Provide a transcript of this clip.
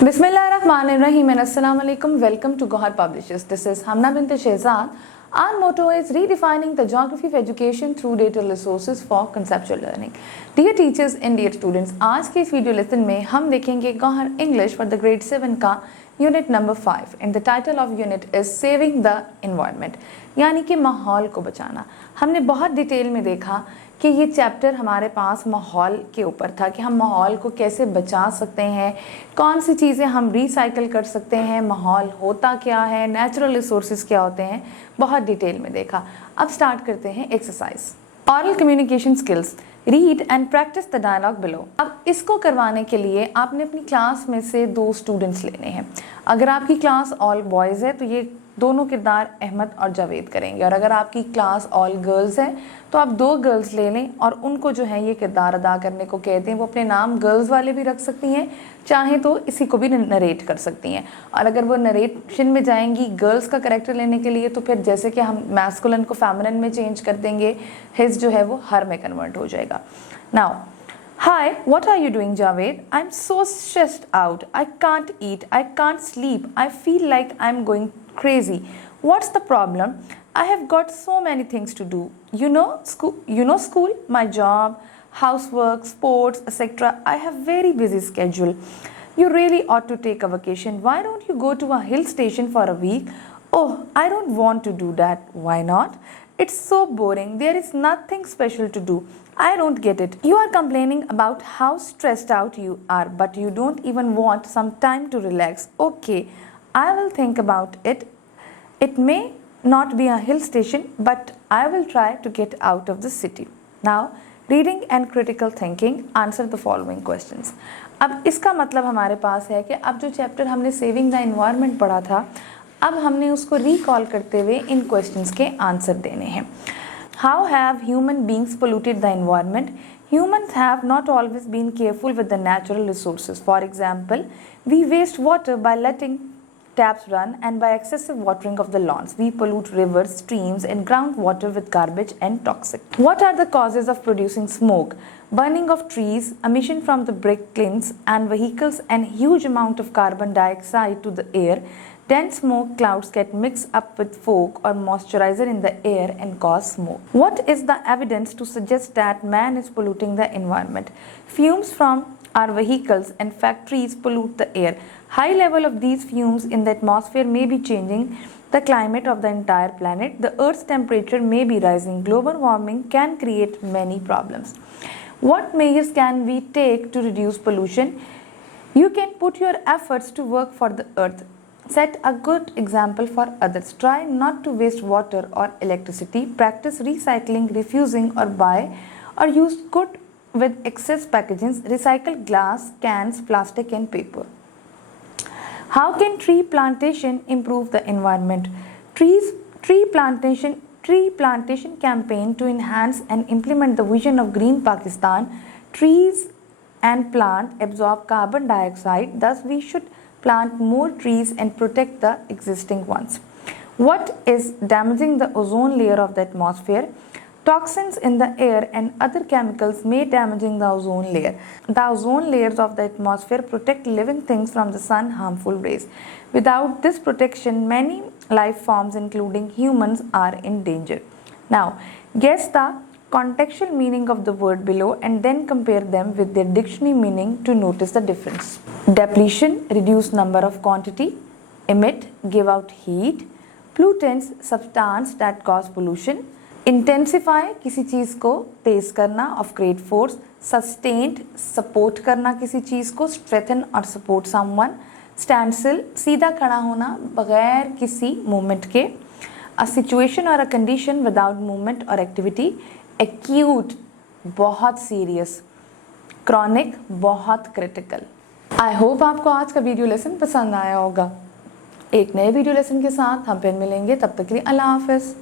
Bismillahirrahmanirrahim and Assalamu alaikum. Welcome to Gohar Publishers. This is Hamna bint Shehzad. Our motto is redefining the geography of education through data resources for conceptual learning. Dear teachers and dear students, आज के इस video lesson में हम देखेंगे Gauhar English for the grade 7 का unit number 5 and the title of unit is saving the environment, यानी कि माहौल को बचाना। हमने बहुत डिटेल में देखा कि ये चैप्टर हमारे पास माहौल के ऊपर था कि हम माहौल को कैसे बचा सकते हैं, कौन सी चीज़ें हम रिसाइकल कर सकते हैं, माहौल होता क्या है, नेचुरल रिसोर्सेज क्या होते हैं, बहुत डिटेल में देखा। अब स्टार्ट करते हैं exercise. Oral communication skills, read and practise the dialogue below. अब इसको करवाने के लिए आपने अपनी क्लास में से 2 स्टूडेंट्स लेने हैं। अगर आपकी क्लास ऑल बॉयज़ है तो ये दोनों किरदार अहमद और जावेद करेंगे, और अगर आपकी क्लास ऑल गर्ल्स है तो आप 2 गर्ल्स ले लें और उनको जो है ये किरदार अदा करने को कहते हैं। वो अपने नाम गर्ल्स वाले भी रख सकती हैं, चाहे तो इसी को भी नरेट कर सकती हैं। और अगर वो नरेशन में जाएंगी गर्ल्स का करेक्टर लेने के लिए तो फिर जैसे कि हम मैस्कुलिन को फेमिनिन में चेंज कर देंगे, हिज जो है वो हर में कन्वर्ट हो जाएगा। Now Hi, what are you doing, Javed? I'm so stressed out. I can't eat. I can't sleep. I feel like I'm going crazy. What's the problem? I have got so many things to do. School, my job, housework, sports, etc. I have very busy schedule. You really ought to take a vacation. Why don't you go to a hill station for a week? Oh, I don't want to do that. Why not? It's so boring. There is nothing special to do. I don't get it. You are complaining about how stressed out you are, but you don't even want some time to relax. Okay, I will think about it. It may not be a hill station, but I will try to get out of the city. Now, reading and critical thinking. Answer the following questions. अब इसका मतलब हमारे पास है कि अब जो chapter हमने saving the environment पढ़ा था, अब हमने उसको रिकॉल करते हुए इन क्वेश्चंस के आंसर देने हैं। How have human beings polluted the environment? Humans have not always been careful with the natural resources. For example, we waste water by letting taps run and by excessive watering of the lawns. We pollute rivers, streams and groundwater with garbage and toxic. What are the causes of producing smoke? Burning of trees, emission from the brick kilns and vehicles, and huge amount of carbon dioxide to the air. Dense smoke clouds get mixed up with fog or moisturizer in the air and cause smoke. What is the evidence to suggest that man is polluting the environment? Fumes from our vehicles and factories pollute the air. High level of these fumes in the atmosphere may be changing the climate of the entire planet. The Earth's temperature may be rising. Global warming can create many problems. What measures can we take to reduce pollution? You can put your efforts to work for the Earth. Set a good example for others. Try not to waste water or electricity. Practice recycling, refusing or buy or use good with excess packaging. Recycle glass, cans, plastic and paper. How can tree plantation improve the environment? Tree plantation campaign to enhance and implement the vision of Green Pakistan. Trees and plant absorb carbon dioxide. Thus we should plant more trees and protect the existing ones. What is damaging the ozone layer of the atmosphere? Toxins in the air and other chemicals may damaging the ozone layer. The ozone layers of the atmosphere protect living things from the sun harmful rays. Without this protection, many life forms including humans are in danger. Now, guess the contextual meaning of the word below and then compare them with their dictionary meaning to notice the difference. Depletion, reduce number of quantity. Emit, give out heat. Pollutants, substance that cause pollution. Intensify, किसी चीज़ को तेज करना of great force. Sustained, support करना किसी चीज़ को. Strengthen or support someone. Stand still, सीधा खड़ा होना बगैर किसी movement के. A situation or a condition without movement or activity. Acute, बहुत सीरियस. क्रॉनिक, बहुत क्रिटिकल। आई होप आपको आज का वीडियो लेसन पसंद आया होगा। एक नए वीडियो लेसन के साथ हम फिर मिलेंगे, तब तक के लिए अल्लाह हाफिज़।